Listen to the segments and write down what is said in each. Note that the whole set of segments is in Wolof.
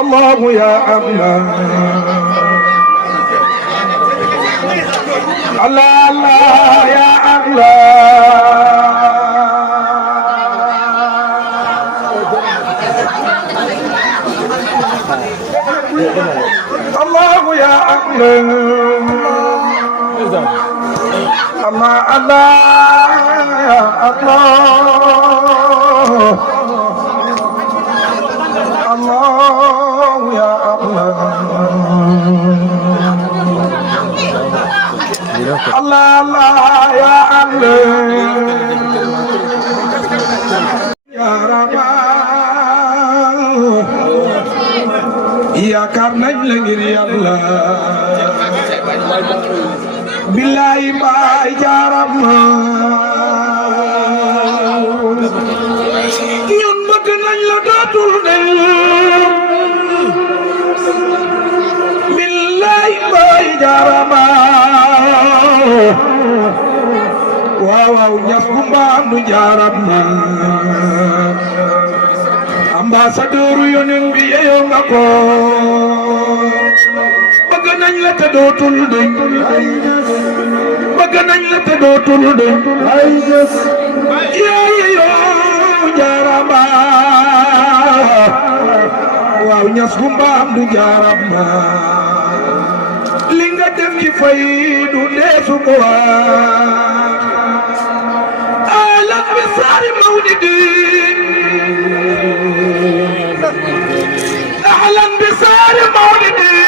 الله يا الله الله الله يا الله يا الله الله الله يا الله الله يا الله الله الله يا الله يا رب yaakaar nañ la ngir yàlla billaay baay jaaram ñun bëgg nañ la dootul de billaay baay jaaram waaw waaw ñas bu mbaandu jaaram ambassadeur yonen bi yeyoo nga ko bëgg nañ la te dootul deñ bëgg nañ la te dootul deñ yaa yeyoo jaarama waaw ñas bu mbaam du jaarama li nga def ci fay du deesu ko wax alan bi saari mawlidi أهلا بسار مولدي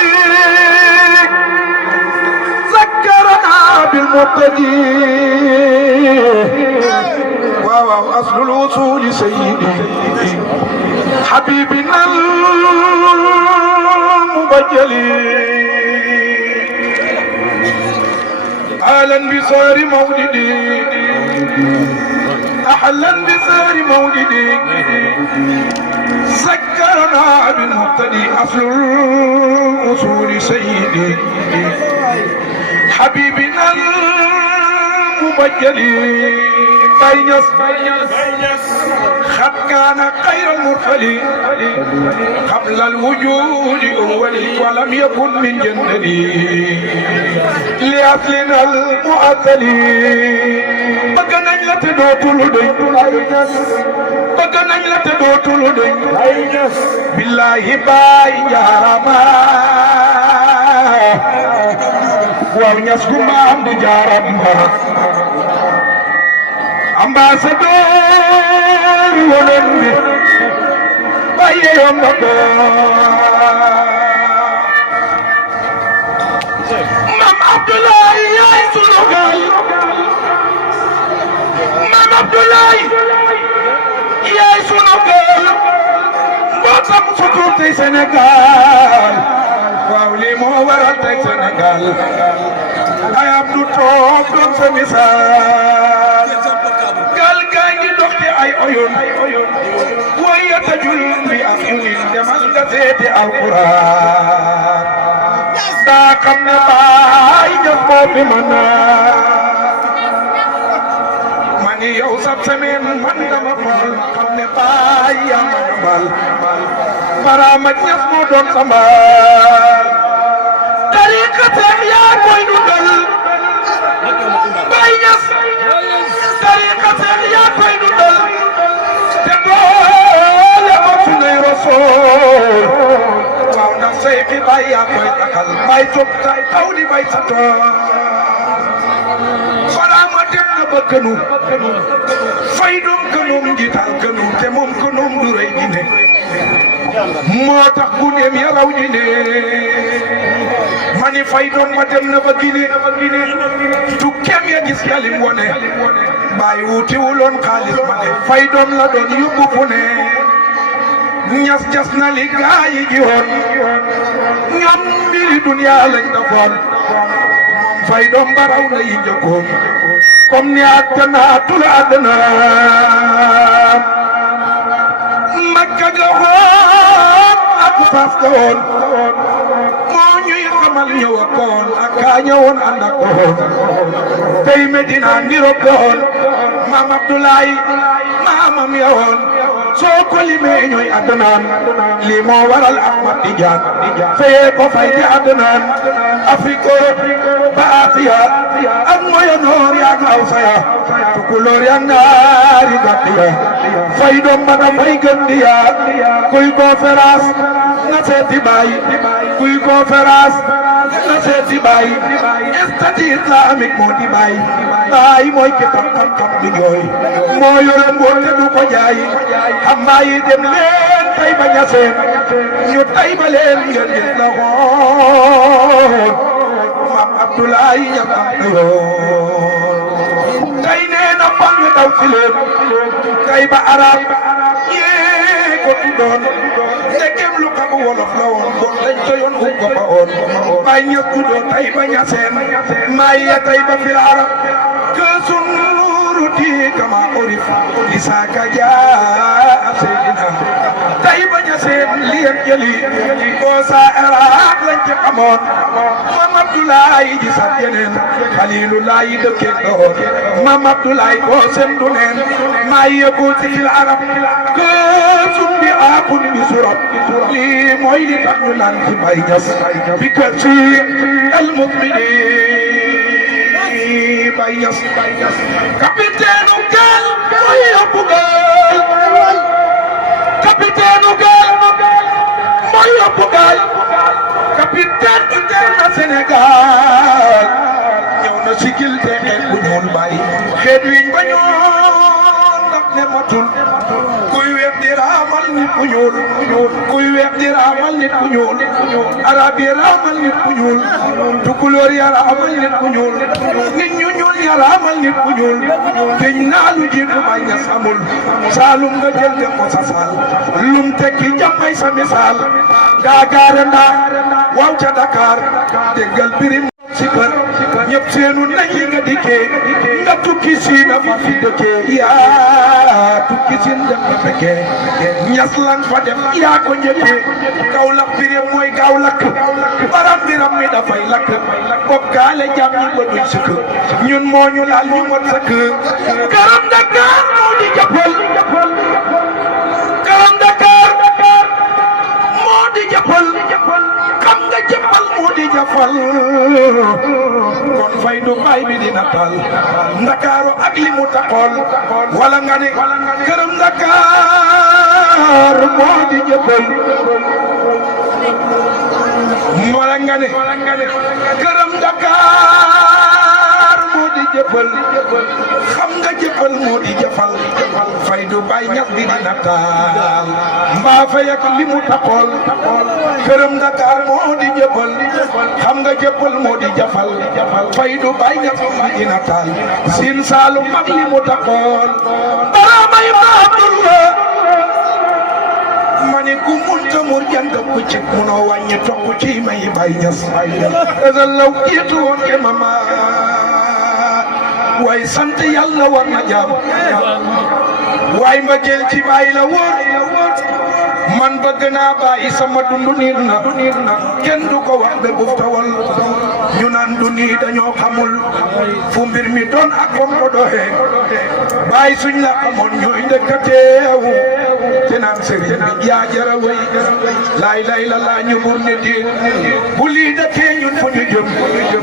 ذكرنا بالمقتدي واو أصل الوصول سيدي حبيبنا المبجل أهلا بسار مولدي أهلا بسار مولدي ذكرنا بالمقتدي أصل الأصول سيدي حبيبنا المبجل بينس خد كان خير المرسلين قبل الوجود أولي ولم يكن من جندي لأصلنا المؤثلي بقنا نجلة دوتل دي بقنا نجلة دوتل دي بالله باي جارما ويسكو ما عند جارما ambassadeur wonen bi baye yom na ko Mam Abdoulaye yaay sunu gaay Mam Abdoulaye yaay sunu gaay mbootam sutur tey Sénégal waaw lii moo waral tey Sénégal ay Abdou toog doon sa misaal ay oyon woya tajul bi am yunin demal nga seeti alquran daa xam ne baay jëf moo fi mën ma ni yow sab semaine man dama xool xam ne baay yaa ma jambal baraama ñëf moo doon sambal tariqa teex yaa koy dundal baay ñëf tariqa teex yaa koy dundal waaw ndax say bi bay yaa koy takal bay jóg tay taw di bay sa tool faraama dem na ba kënu fay doom kënoom njiital kënu te moom kënoom du rëy di ne moo tax bu neem ya raw di ne ma ni fay doom ma dem na ba Gine tu kem ya gis yalim wone bàyyi wuti wuloon xaalis ma ne fay doom la doon yóbbu fu ne ñas jas na li gaa yi ji woon ñoom mbiri dunya lañ defoon moom fay doom baraw na yi njëkkoon comme ni àjjanaatul àddina Makka ga woon ak Fass ga woon moo ñuy xamal ñëwakoon ak kaa ñëwoon ànd ak koon tey Medina niro koon maam Abdoulaye maamam ya woon soo ko limee ñooy Adnaan lii moo waral Ahmad Tijaan fayee ko fay di Adnaan Afrique ba Aasiya ak Moyen-Orient yak Awsiya tukulóor yak naari gàtt ya fay doom ba dafay gën di yaa kuy conférence nga seeti baay kuy conférence nga seeti baay statut islamique moo di baay baay mooy ki xam-xam di jooy moo yore mboote du ko jaay xam naa yi dem leen tay ba ñaseen ñu tay ba leen ngeen gis la xool Maam Abdoulaye Niass am tay nee na fal ñu daw si leen tay ba arab yee ko tuddoon ndekem lu xam wolof la woon bon dañ toyoon ub ko ba oon bay ña tuddoon tay ba ñaseen maay ya tay ba fil arab kësun nuruti kama orif isaaka jaa seydina tay ba ñaseen liyem jëli ko sa arab lañ ci xamoon Maam Abdoulaye ji sax yeneen Xaliilulaay dëkkee doon Maam Abdoulaye ko seen du neen maay yëgul ci fil arab kësun bi aakun bi surab lii mooy li tax ñu naan ci Baay Ñas bi kër ci al-Mutminin Baay Ñas capitaine u gaal mooy yóbbu gaal capitaine u gaal mooy yóbbu gaal capitaine u gaal na Sénégal ñëw na sigil te xeet bu ñuul Baay xeet wiñ ba ñoon ndax ne matul kuy weex di raamal nit ku ñuul kuy weex di raamal nit ku ñuul arab yi raamal nit ku ñuul tukulóor ya raamal nit ku ñuul nit ñu ñuul ya raamal nit ku ñuul teñ naa lu jiitu Baay Ñas amul saalum nga jël dem ko sa saal lum tekki jàmmay sa misaal gaagaare ndaa waaw ca Dakar déggal birim si kër ñëpp seenu nañ yi nga dikkee nga tukki siin a fa fi dëkkee yaa tukki siin dem na fekkee Ñas lan fa dem yaa ko njëkkee Kaolack birim mooy Kaolack baram biram mi dafay lakk bokkaale jàmm ñi ba duñ sëkk ñun moo ñu laal ñu mot sëkk garam Dakar moo di jàppal garam Dakar moo di jàppal xam nga jëppal moo di jafal kon fay du baay bi dina tal Ndakaaru ak li mu taxool wala nga ne këram Dakar moo di jëppal wala nga ne këram Dakar moo di jëppal xam nga jëppal moo di jafal fay du Baay Ñas bi dina taal mbaa fay ak li mu taxool këram Dakar moo di jëppal xam nga jëppal moo di jafal fay du Baay Ñas bi dina taal Siin Saalum ak li mu taxool baraamay Abdullah mani ku munta mur jant bu ci munoo wàññi topp ci may Baay Ñas esal law jiitu woon ke mama waaye sant Yàlla war na jaam waaye ma jël ci Baay la wóor man bëgg naa bàyyi sama dundu niir na kenn du ko wax be buf tawal ñu naan du nii dañoo xamul fu mbir mi doon ak fom ko doxee bàyyi suñ la xamoon ñooy ndëkk a teew te naan sëriñ bi yaa jara way laay lay la laa ñu bur ne diin bu lii dëkkee ñun fu ñu jëm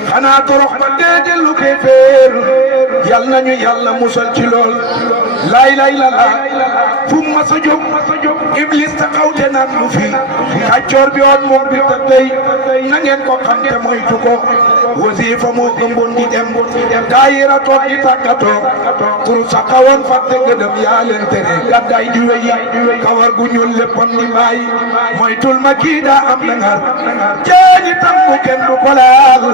xanaa torox ba dee dellu kee féer yal nañu Yàlla musal ci lool laay lay la laa fu ma sa jóg Iblis taxaw te naan lu fi kàccoor bi woon moom bi ta tey na ngeen ko xam te moytu ko wasifa moo ëmboon di dem daayira toog di tàggatoo pour saxawoon fàtte gëdëm yaa leen tere gàddaay di wéyi kawar gu ñuul léppam di bàyyi moytul ma kii daa am na ngar jeeñi tam bu kenn du ko laal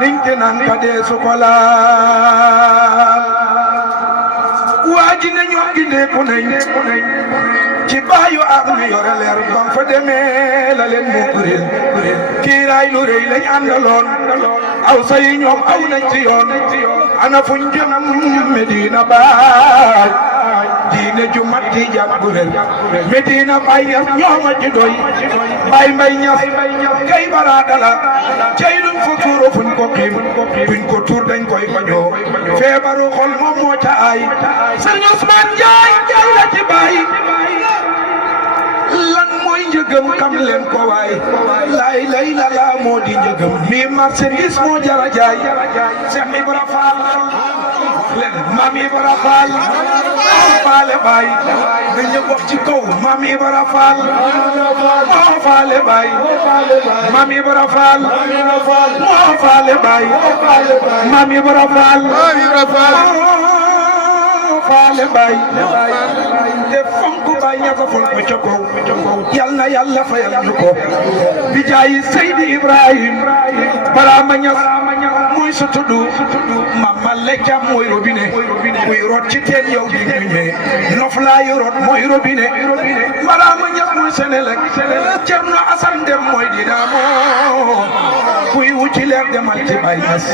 niñ te naan ka dee su ko laal waa ji ne ñoo gindeeku nañ ci baayu ak mi yore leer bam fa demee la leen mu kuréel kiiraay lu rëy lañ àndaloon aw sa yi ñoom aw nañ ci yoon ana fuñ jëm Medina Baay diine ju mat di jàpp leen Medina Baay Ñas ñooma ci doy Baay Mbay Ñas kay baraadala cay luñ fa tuuro fuñ ko xiim fuñ ko tuur dañ koy bañoo feebaru xol moom moo ca ay Sëriñ Usmaan Njaay Njaay la ci Baay lan mooy njëgëm xam leen ko waay lay lay la la moo di njëgëm mi marchandise moo jara jaay Seex Ibra Faal Maam Ibra Faal moo faale baay nañu wax ci kaw Maam Ibra Faal moo faale baay Maam Ibra Faal moo faale baay Maam Ibra Faal faale baay te fonk baay ñaata fonk ca kaw yal na yàlla fayal ñu ko bi jaayi Seydi Ibrahim Barama Ñas muy su tuddu mama lekkam mooy robinet muy rot ci teen yow di ñuñe noflaayu rot mooy robinet Barama Ñas muy Senelek Cerno Asan Dem mooy dinamo kuy wuci leer demal ci Baay Ñas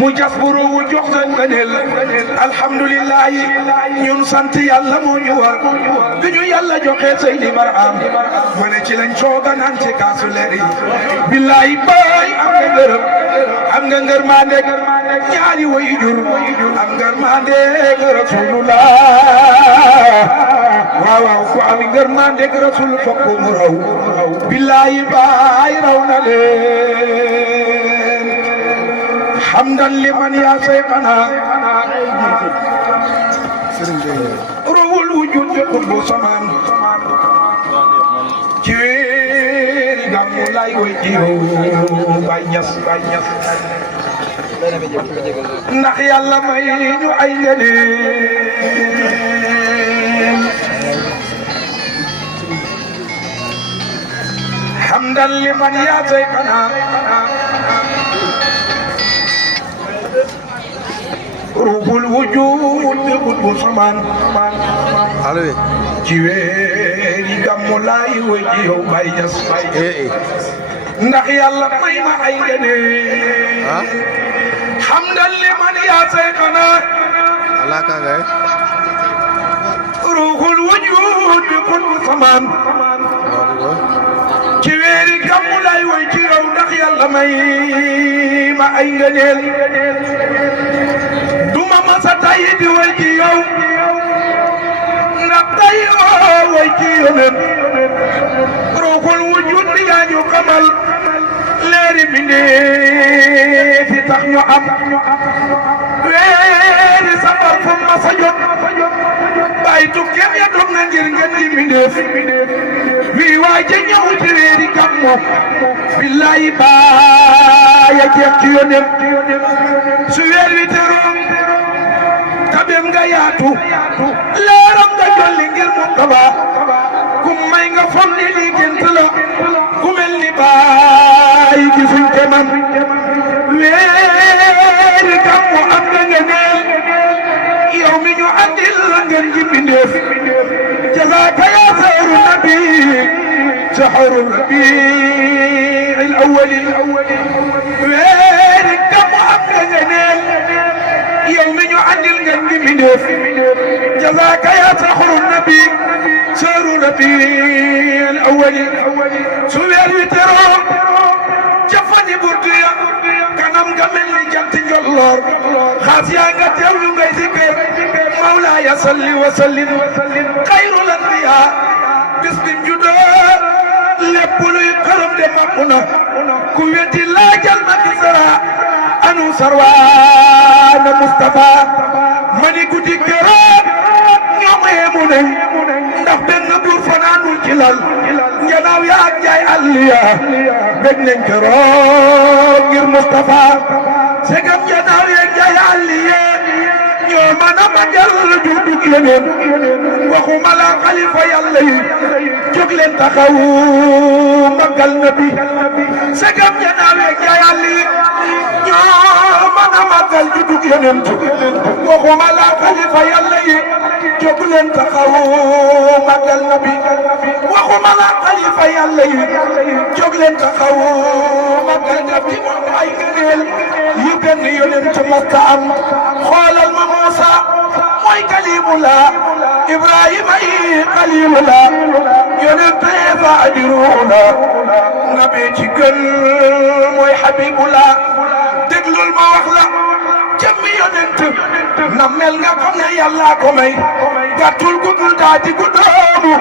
mu jas buru wu jox seen ngëneel alhamdulillahi ñun sant yàlla moo ñu war bi ñu yàlla joxe Seydi Barham wane ci lañ sooga naan ci kaasu leer yi billahi baay am nga ngërmande ñaari way jur am ngërmande Rasulullah waaw waaw ku am ngërmande Rasul fokk mu raw billahi baay raw na leen hamdan liman ya sayqana rawul wujud de qutbu samaan ci weeri gàmmu lay woy ci yow Baay Ñas ndax yàlla may ñu ay ngëneel hamdan liman ya sayqana ruhul wujud qutbu samaan ci weeri gàmmu laay woy ci yow Baay Ñas ndax yàlla may ma ay ngëneel hamdan liman ya sayqana ruhul wujud qutbu samaan ci weeri gàmmu laay woy ci yow ndax yàlla may ma ay ngëneel duma masa tay di woy ci yow ndax tay woy ci yonen ruuxul wujud bi yaa ñu xamal leeri bi ndee fi tax ñu am weeri safar fu masa jot bàyyi tukkeem ya doon na ngir ngeen di mbindeef wii waay ca ñëw ci weeri gàmmu billahi baaya jeex ci yonen su weer wi teru tabem nga yaatu leeram nga jolli ngir mu taba ku may nga fon ni lii gént la ku mel ni baay gisuñ te man weeri gàmmu am na nga neel yow mi ñu andil la ngeen ji mbindeef jazaaka ya sahru nabi sahru rabiil awwal weeri gàmmu am na nga neel yow mi ñu andil ngeen ji mbindeef jazaaka ya sahru nabi sahru rabiil awwal su weer wi teroo jafani burdu ya kanam nga mel ni jant njolloor xaas yaa nga teewlu ngay zikr mawlaaya salli wa sallim xayrul anbiya bis bi juddoo lépp luy xaram de màgg na ku weddi laajal ma Kisra anu sarwaana Mustafa mani guddi keroog ñoom yemu nañ ndax benn buur fanaanul ci lal njanaaw ya ak jaay àlliya bég nañ keroog ngir Mustafa segam njanaaw ya jaay àlliya ñoo mën a magal juddug yeneen waxuma la xalifa yàlla yi jóg leen taxaw magal nabi segam njanaaw ya jaay àlliya ñoo mën a magal juddug yeneen waxuma la xalifa yàlla yi jóg leen taxaw magal nabi waxuma la xalifa yàlla yi jóg leen taxaw magal nabi moom ay ngëneel benn yonent masta am xoolal ma Muusa mooy kalimullah Ibrahima yi kalimullah yonent fa adiruna nabi ci gën mooy habibullah déglul ma wax la jëmmi yonent na mel nga xam ne yàlla ko may gàttul guddul daa di guddoomu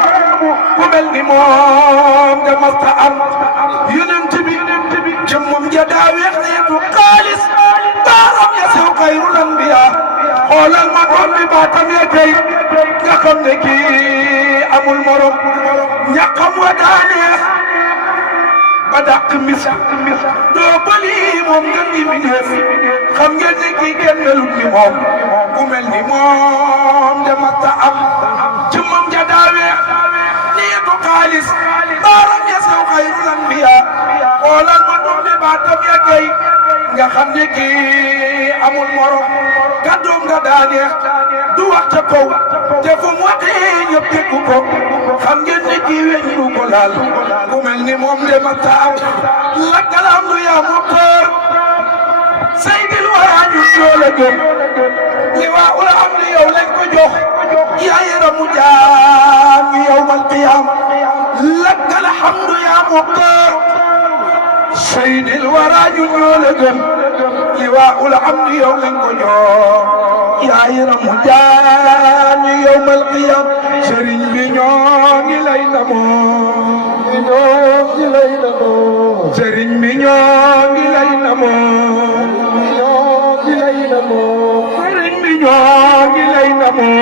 ku mel ni moom de masta am yonent bi jëmmam ja daa weex ne du xaalis baaram ya sew xayrul anbiya xoolal ma doom bi baatam ya tey nga xam ne kii amul morom ñàkkam wa daa neex ba dàq mis doo bëli moom ngeen di mineef xam ngeen ne kii kenn melut ni moom ku mel ni moom de masta am jëmmam ja daa weex nii du xaalis baaram ya sew xayrul anbiya xoolal ma doom bi baatam ya tey nga xam ne kii amul morom kàddoom nga daa neex du wax ca kaw te fu mu waxee ñëpp dégg ko xam ngeen ne kii weñ du ko laal ku mel ni moom de masta am lakkal am du yaa mu kër saydil waraa ñu ñoo la gëm li waa ula am ni yow lañ ko jox yaa yaramu jaam ñu yawmal qiyaam lakkal hamdu yaa mu kër saydil waraa ñu ñoo la gëm li waa ula am ni yow lañ ko jox yaa yaramu jaam ñu yawmal qiyaam sëriñ bi ñoo ngi lay ndamoo sëriñ bi ñoo ngi lay ndamoo sëriñ bi ñoo ngi lay ndamoo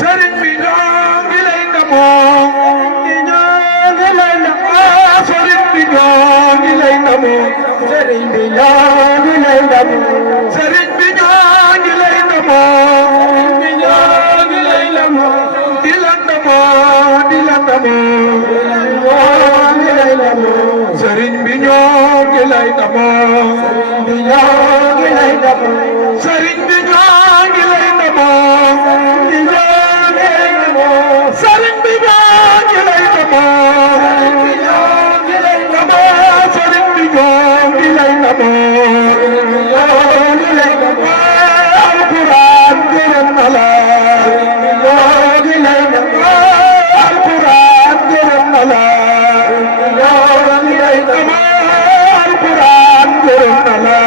sëriñ bi ñoo ngi lay ndamoo sëriñ bi ñoo ngi lay ndamoo sëriñ bi ñoo ngi lay ndamoo sëriñ bi ñoo ngi lay ndamoo di la ndamoo di la ndamoo sëriñ bi ñoo ngi lay ndamoo sëriñ bi ñoo ngi lay ndamoo sëriñ bi ñoo ngi lay ndamoo sëriñ bi ñoo ngi lay ndamoo alquran gërëm na la alquran gërëm na la alquran gërëm na la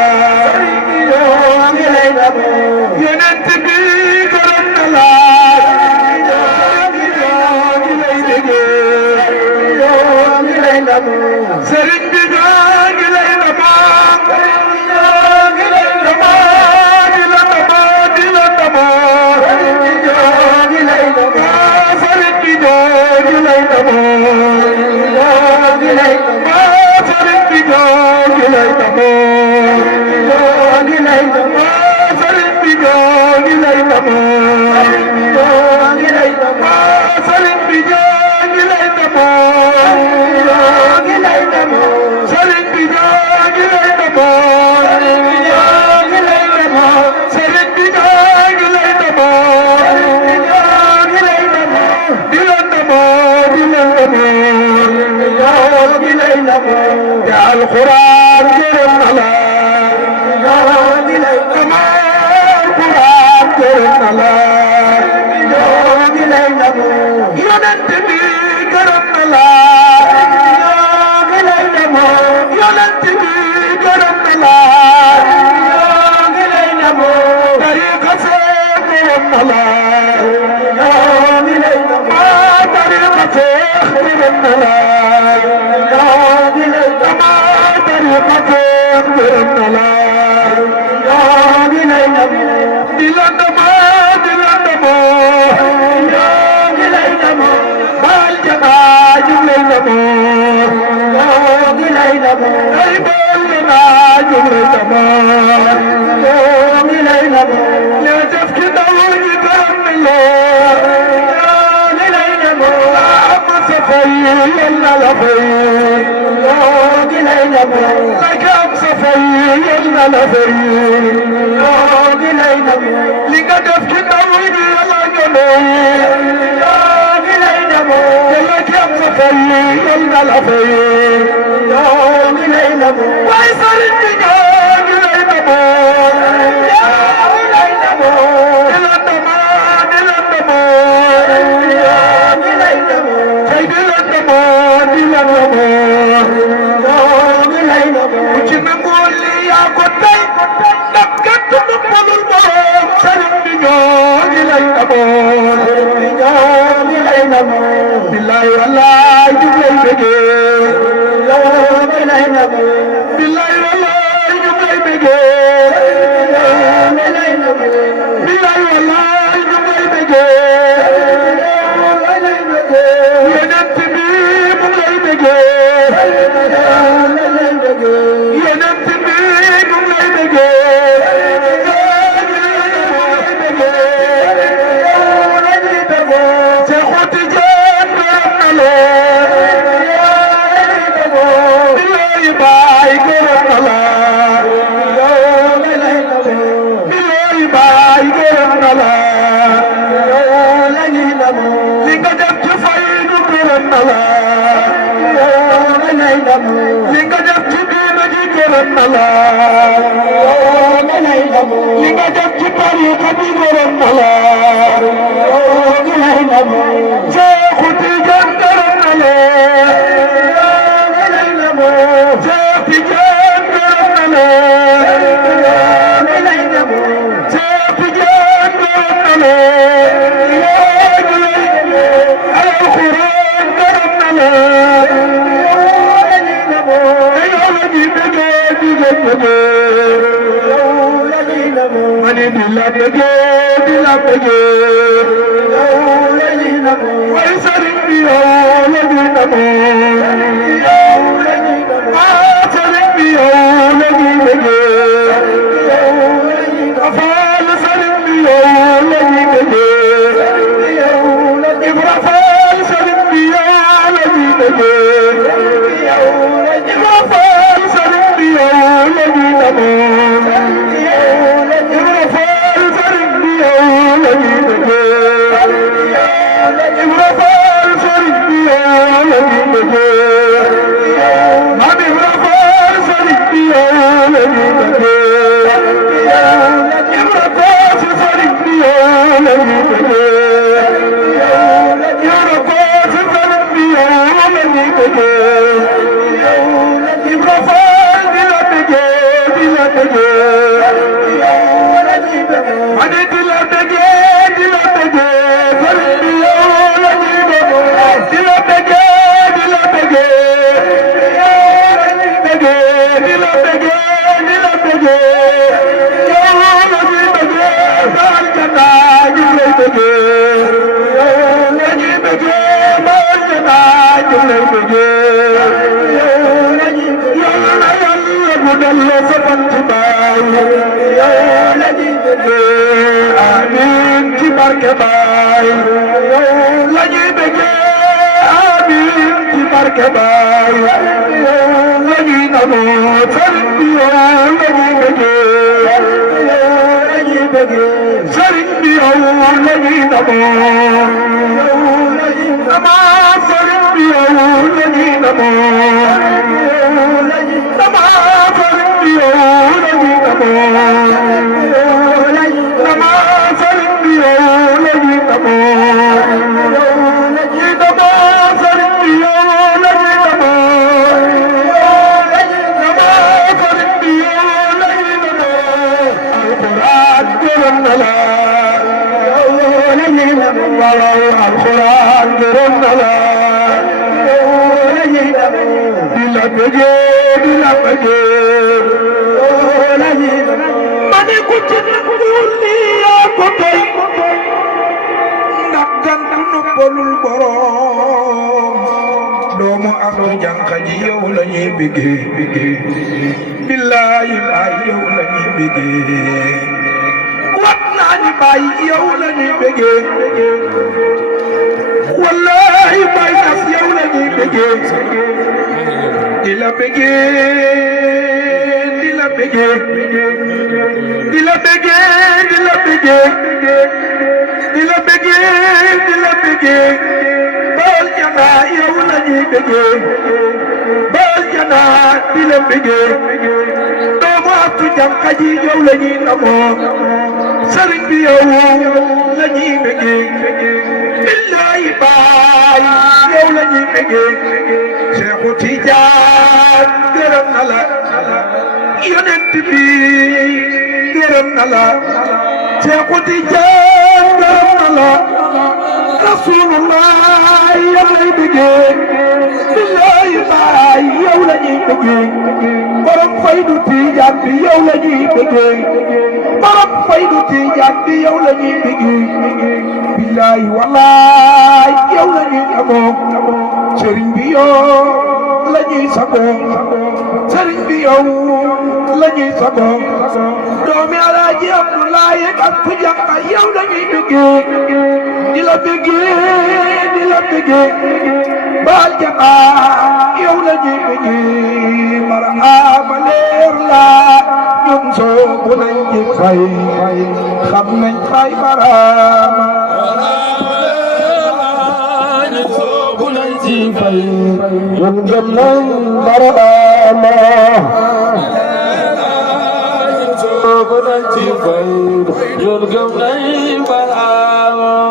yonent bi gërëm na la sëriñ bi ñoo ngi lay القرآن كرم الله القرآن كرم الله ينتبه كرم الله ينتبه كرم الله طريقة كرم الله طريقة كرم الله waaye sëriñ bi ñoo ngi lay demoo di la demoo di la demoo tey di la demoo di la demoo ku ci nangoo lii yaa ko tey ndax kat nu mënul borom sëriñ bi ñoo ngi lay demoo billaay wallaay ñu lay bëggee billaay wallaay ñu lay bëggee billaay wallaay ñu lay bëggee yonent bi mu lay bëggee yonent bi mu lay bëggee li nga def ci diina ji gërëm na la li nga def ci tariqa bi gërëm na la Seexu Tijaan gërëm na la Seex Tijaan gërëm na la Seex Tijaan gërëm na la alxuraan gërëm na la mani di la bëggee di la bëggee way sëriñ bi yow la ñu namoo sëriñ bi yow la ñu bëggee Faal sëriñ bi yow la ñu bëggee Ibra Faal sëriñ bi yow la ñu bëggee Ibra Faal sëriñ bi yow la ñu namoo amiin ci barke Baay la ñuy bëggee amiin ci barke Baay la ñuy namoo sëriñ bi yow la ñuy bëggee sëriñ bi yow la ñuy namoo namaa sëriñ bi yow la ñuy namoo namaa sëriñ bi yow la ñuy namoo mani ku ci nangul ni yaa ko tey ndax gantu noppalul borom doomu ak jànqa ji yow la ñuy bégee billaahi baay yow la ñuy bégee wat naa ni baay yow la ñuy bégee wallaahi baay nas yow la ñuy bégee di la bégee di la bégee di la bégee di la bégee di la bégee di la bégee baal janaa yow la ñuy bégee baal aljana di la bëggee doomu Astu Jànqa ji yow la ñuy ndamoo sëriñ bi yow la ñuy bëggee billahi baay yow la ñuy bëggee Seexu Tijaan gërëm na la yonent bi gërëm na la Seexu Tijaan gërëm na la Rasulullah yow lay bëggee billahi baay yow la ñuy bëggee borom faydu Tijaan bi yow la ñuy bëggee borom faydu Tijaan bi yow la ñuy bëggee billahi wallahi yow la ñuy amoo sëriñ bi yow la ñuy sagoo sëriñ bi yow la ñuy sagoo doomi Alaaji Abdoulaye Astu Jànqa yow la ñuy bëggee di la bëggee baal jana yow la ñuy bëggee marhaba leer la ñun soobu nañ ci fay xam nañ fay marhaba ñun soobu nañ ci fay ñun gëm nañ marhaba ñun soobu nañ ci fay ñun gëm nañ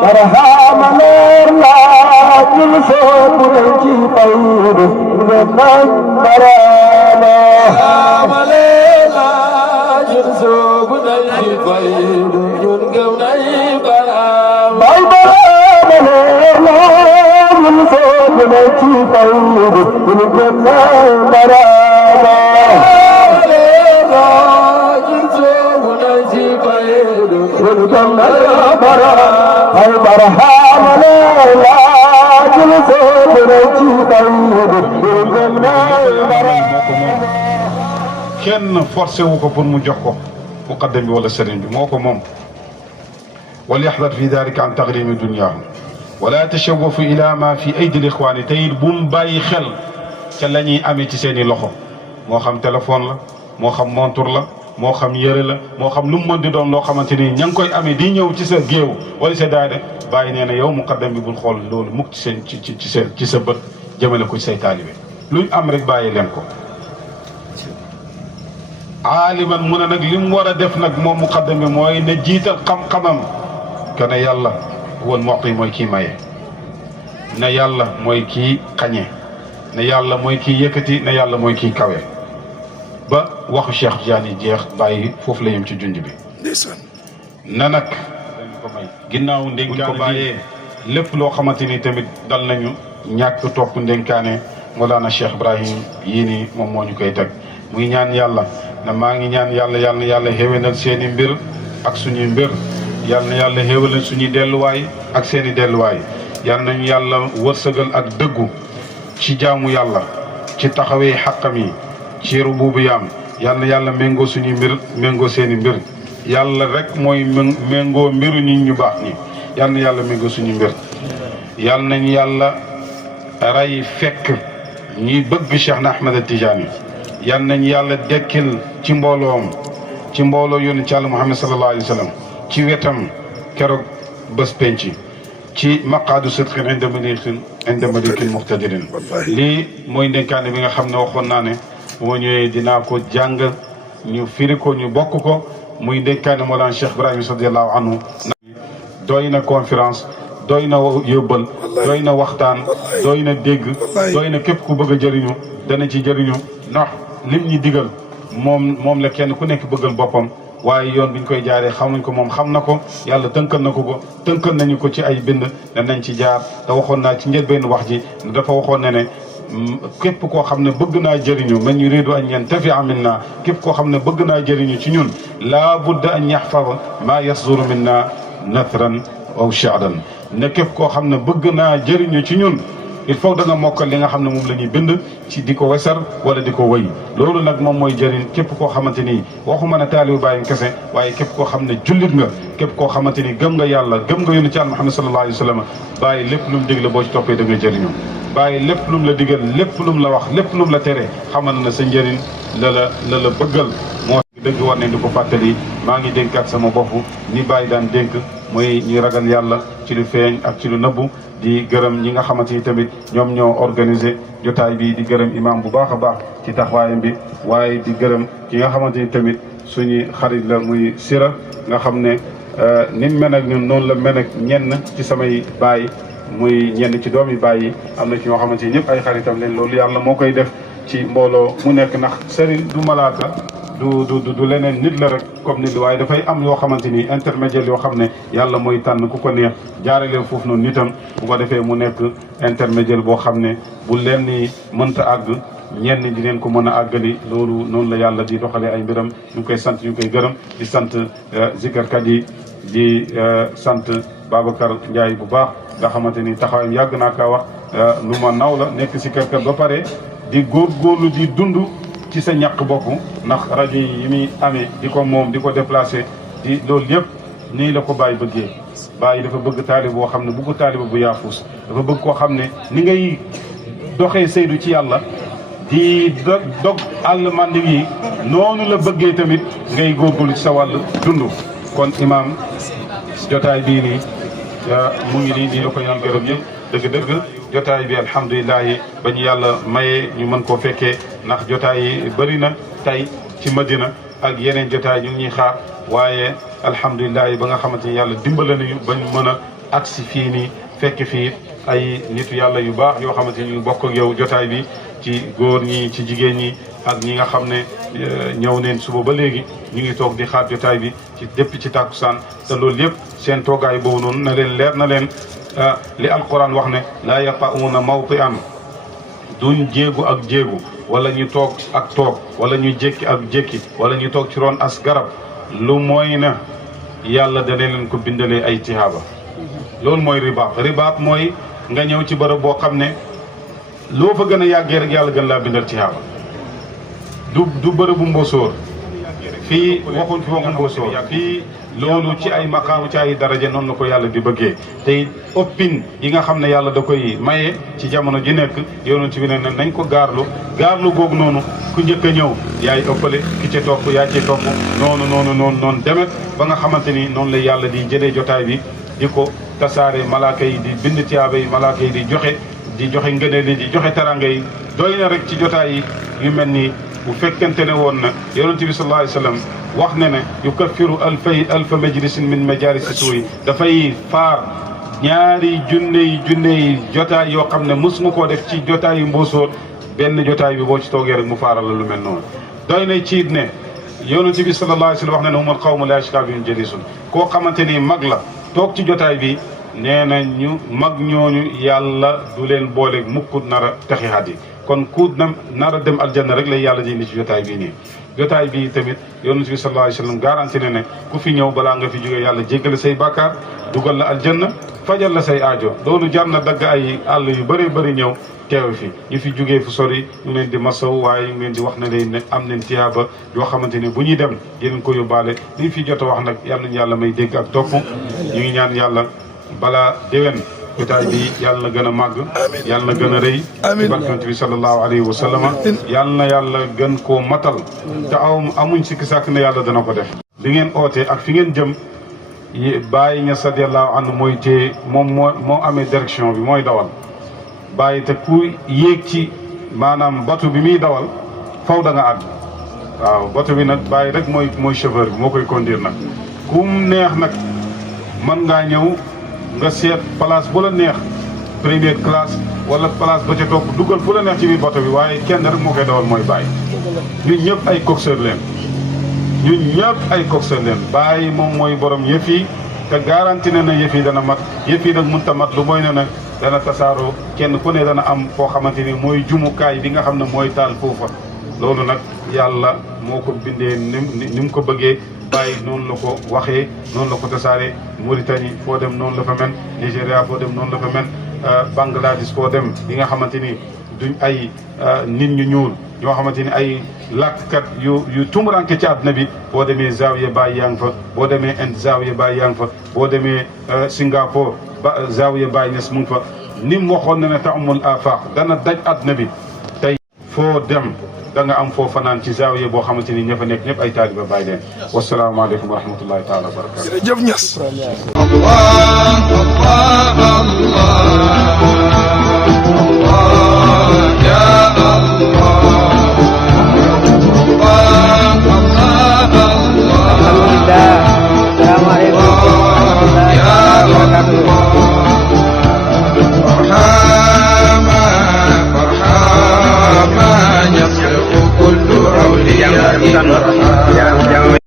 marhaba leer la ñun soobu nañ ci fay ñun gëm nañ marhaba leer la ñun soobu nañ ci fay ñun gëm nañ marhaba leer la ñun soobu nañ ci fay ñun gëm nañ marhaba leer la ñun soobu nañ ci fay ñun gëm nañ marhaba ay marhaba leer la ñun soobu nañ ci fay ñun gëm nañ marhaba kenn forcé wu ko pour mu jox ko muqaddam bi wala sëriñ bi moo ko moom walyahdar fi dalika an tagrimi dunyaahum wala tashawafu ila ma fi aydi l ixwaani te it bu mu bàyyi xel ca la ñuy amee ci seen i loxo moo xam téléphone la moo xam montre la moo xam yëre la moo xam lu mu mën di doon loo xamante ni ña ngi koy amee di ñëw ci sa géew wala sa daade bàyyi nee na yow muqaddam bi bul xool loolu mukk ci seen ci sa bët jëmale ko ci say taalibe luñ am rek bàyyi leen ko aaliman mu ne nag li mu war a def nag moom muqaddam bi mooy ne jiital xam-xamam que ne yàlla woon moqi mooy kii maye ne yàlla mooy kii xañe ne yàlla mooy kii yëkkati ne yàlla mooy kii kawe ba waxu Cheikh Tidiane jeex bàyyi foofu la yem ci junj bi na nag ginnaaw ndénkaane ko bàyyee lépp loo xamante ni tamit dal nañu ñàkk topp ndénkaane Mawlana Cheikh Ibrahim yii nii moom moo ñu koy teg muy ñaan yàlla na maa ngi ñaan yàlla yal na yàlla xéwénal seeni mbir ak suñuy mbir yal na yàlla xéwénal suñuy delluwaay ak seeni delluwaay yal nañu yàlla wërsëgal ak dëggu ci jaamu yàlla ci taxawee xàqam yi ci rububiyaam yal na yàlla méngoo suñuy mbir méngoo seeni mbir yàlla rek mooy méngoo mbiru nit ñu baax ñi yal na yàlla méngoo suñu mbir yal nañu yàlla ray fekk ñuy bëgg Cheikh na Ahmed Tidiane yal nañu yàlla dekkil ci mbooloom ci mbooloo yónni ci Yàlla Muhammad sallallahu alayhi wa sallam ci wetam keroog bés penc ci maqaadu sidqin inda malikin muqtadirin lii mooy ndénkaane bi nga xam ne waxoon naa ne bu ma ñëwee dinaa ko jàng ñu firi ko ñu bokk ko muy ndénkaane Mawlana Cheikh Ibrahima radiyallahu anhu doy na conférence doy na yóbbal doy na waxtaan doy na dégg doy na képp ku bëgg a jëriñu dana ci jëriñu ndax lim ñi digal moom la kenn ku nekk bëggal boppam waaye yoon bi ñu koy jaaree xamuñ ko moom xam na ko yàlla tënkal na ko tënkal nañu ko ci ay bind ne nañ ci jaar te waxoon naa ci njëlbéen wax ji dafa waxoon ne képp koo xam ne bëgg naa jëriñu man yuridu an yantafi'a minna képp koo xam ne bëgg naa jëriñu ci ñun laa budda an yaxfada maa yasduru minna nathran aw sha'ran ne képp koo xam ne bëgg naa jëriñu ci ñun il faut da nga mokkal li nga xam ne moom la ñuy bind ci di ko wesar wala di ko wëy loolu nag moom mooy jëriñ képp koo xamante ni waxuma ne taalibu bàyyi kese waaye képp koo xam ne jullit nga képp koo xamante ni gëm nga yàlla gëm nga yónni ci Yàlla Muhammad sallallahu alayhi wa sallam bàyyi lépp lu mu digle boo ci toppee da nga jëriñu bàyyi lépp lu mu la digal lépp lu mu la wax lépp lu mu la tere xamal na sa njëriñ la bëggal moo dëgg war ne di ko fàttali maa ngi dénkaat sama bopp ni bàyyi daan dénk muy ñuy ragal yàlla ci lu feeñ ak ci lu nëbbu. di gërëm ñi nga xamante ni tamit ñoom ñoo organisé jotaay bi di gërëm imam bu baax a baax ci taxawaayam bi waaye di gërëm ki nga xamante ni tamit suñu xarit la muy Sira nga xam ne ni mu mel ak ñun noonu la mel ak ñenn ci samay baay muy ñenn ci doomi baay yi am na ci ñoo xamante ni ñëpp ay xaritam leen loolu yàlla moo koy def ci mbooloo mu nekk ndax sëriñ du malaaka du leneen nit la rek comme nit waaye dafay am yoo xamante ni intermédiaire yoo xam ne yàlla mooy tànn ku ko neex jaarale foofu noonu nitam bu ko defee mu nekk intermédiaire boo xam ne bu leen ni mënta àgg ñenn di leen ko mën a àggali loolu noonu la yàlla di doxalee ay mbiram ñu ngi koy sant ñu ngi koy gërëm di sant zikarkat yi di sant Babacar Ndiaye bu baax nga xamante ni taxawaayam yàgg naa kaa wax lu ma naw la nekk zikarkat ba pare di góorgóorlu di dund ci sa ñàkk bopp ndax rajo yi muy amee di ko moom di ko déplacé di loolu yëpp nii la ko Baye bëggee Baye dafa bëgg taaliba boo xam ne bëggu taaliba bu yaafuus dafa bëgg koo xam ne ni ngay doxee Seydou ci yàlla di dog àll mandi yi noonu la bëggee tamit ngay góorgóorlu ci sa wàll dund kon imam jotaay bii nii mu ngi nii la ko ñaan gërëm yëpp dëgg-dëgg jotaay bi alhamdulilahi ba ñu yàlla mayee ñu mën koo fekkee ndax jotaay yi bëri na tey ci Madina ak yeneen jotaay ñu ngi ñuy xaar waaye alhamdulilahi ba nga xamante ni yàlla dimbale nañu ba ñu mën a agsi fii nii fekk fii ay nitu yàlla yu baax yoo xamante ni ñu bokk ak yow jotaay bi ci góor ñi ci jigéen ñi ak ñi nga xam ne ñëw neen suba ba léegi ñu ngi toog di xaar jotaay bi ci depuis ci tàkkusaan te loolu yëpp seen toogaay boobu noonu na leen leer na leen li alquran wax ne laa yaqa'uuna mawti'an duñ jéegu ak jéegu wala ñu toog ak toog wala ñu jékki ak jékki wala ñu toog ci ron as garab lu mooy na yàlla dana leen ko bindalee ay tihaaba loolu mooy ribaat mooy nga ñëw ci bërëb boo xam ne loo fa gën a yàggee rek yàlla gën laa bindal tihaaba du bërëbu mbosóor fii waxuñ fi waxu mbosóor fii loolu ci ay maqaamu ci ay daraja noonu la ko yàlla di bëggee te oppin yi nga xam ne yàlla da koy maye ci jamono ji nekk yonent bi ne nañ ko gaarlu googu noonu ku njëkk a ñëw yaay ëppale ki ca topp yaa ci topp noonu demet ba nga xamante ni noonu la yàlla di jëlee jotaay bi di ko tasaare malaaka yi di bind tiyaaba yi malaaka yi di joxe ngëneel yi di joxe taranga yi doy na rek ci jotaay yi yu mel nii bu fekkente ne woon na yonent bi sallallahu alayhi wa sallam wax ne ne yukaffiru alfa majlisin min majalisi suuyi dafay faar ñaari junne jotaay yoo xam ne mos nga koo def ci jotaay yu mbóosóor benn jotaay bi boo ci toogee rek mu faaral la lu mel noonu doy na ciit ne yonent bi sallallahu alayhi wa sallam wax ne ne humul qawmu la yashqa bihim jalisun koo xamante ni mag la toog ci jotaay bi nee na ñu mag ñooñu yàlla du leen boole mukk nar a texi xat yi kon ku nar a dem aljanna rek lay yàlla di indi ci jotaay bii nii jotaay bi tamit yonent bi sallallahu alayhi wa sallam garanti ne ku fi ñëw balaa nga fi jógee yàlla jéggale say bàkkaar dugal la aljanna fajal la say aajo loolu jar na dagg ay àll yu bëri ñëw teew fi ñu fi jógee fu sori ñu leen di masaw waaye ñu leen di wax ne leen ne am nañ tiyaaba yoo xamante ni bu ñuy dem yéen ko yóbbaale li ñu fi jot a wax nag yàlla nañu yàlla may dégg ak topp ñu ngi ñaan yàlla balaa déwén jotaay bi yàlla na gën a màgg yàlla na gën a rëy ci barkante bi sallallahu alayhi wa sallam yàlla na yàlla gën koo matal te amuñ sikki sàkk ne yàlla dana ko def li ngeen oote ak fi ngeen jëm Baye Niass radiyallahu anhu mooy téye moom moo amee direction bi mooy dawal Baye te ku yéeg ci maanaam bateau bi muy dawal faw da nga àgg waaw bateau bi nag Baye rek mooy chauffeur bi moo koy conduire nag kum neex nag mën ngaa ñëw nga seet place bu la neex première classe wala place ba ca topp dugal fu la neex ci biir bateau bi waaye kenn rek moo koy dawal mooy Baye ñun ñëpp ay coxeur leen Baye moom mooy borom yëf yi te garanti ne na yëf yi dana mat yëf yi nag mënta mat lu mooy ne nag dana tasaaroo kenn ku ne dana am foo xamante ni mooy jumukaay bi nga xam ne mooy taal foofa loolu nag yàlla moo ko bindee ni mu ko bëggee Baye noonu la ko waxee noonu la ko tasaare Mauritanie foo dem noonu la fa mel Nigéria foo dem noonu la fa mel Bangladesh foo dem yi nga xamante ni duñ ay nit ñu ñuul ñoo xamante ni ay làkkat yu tumuranke ci àdduna bi boo demee Zawiya Baye yaa ngi fa boo demee Inde Zawiya Baye yaa ngi fa boo demee Singapour Zawiya Baye Niass mu ngi fa ni mu waxoon ne ta'ummul afaq dana daj àdduna bi tey foo dem da nga am foo fanaan ci zaawiya boo xamante ni ña fa nekk ñëpp ay taaliba bàyyi leen wasalaamaaleykum wa rahmatullahi taala wa barakatu. jërëjëf Niass.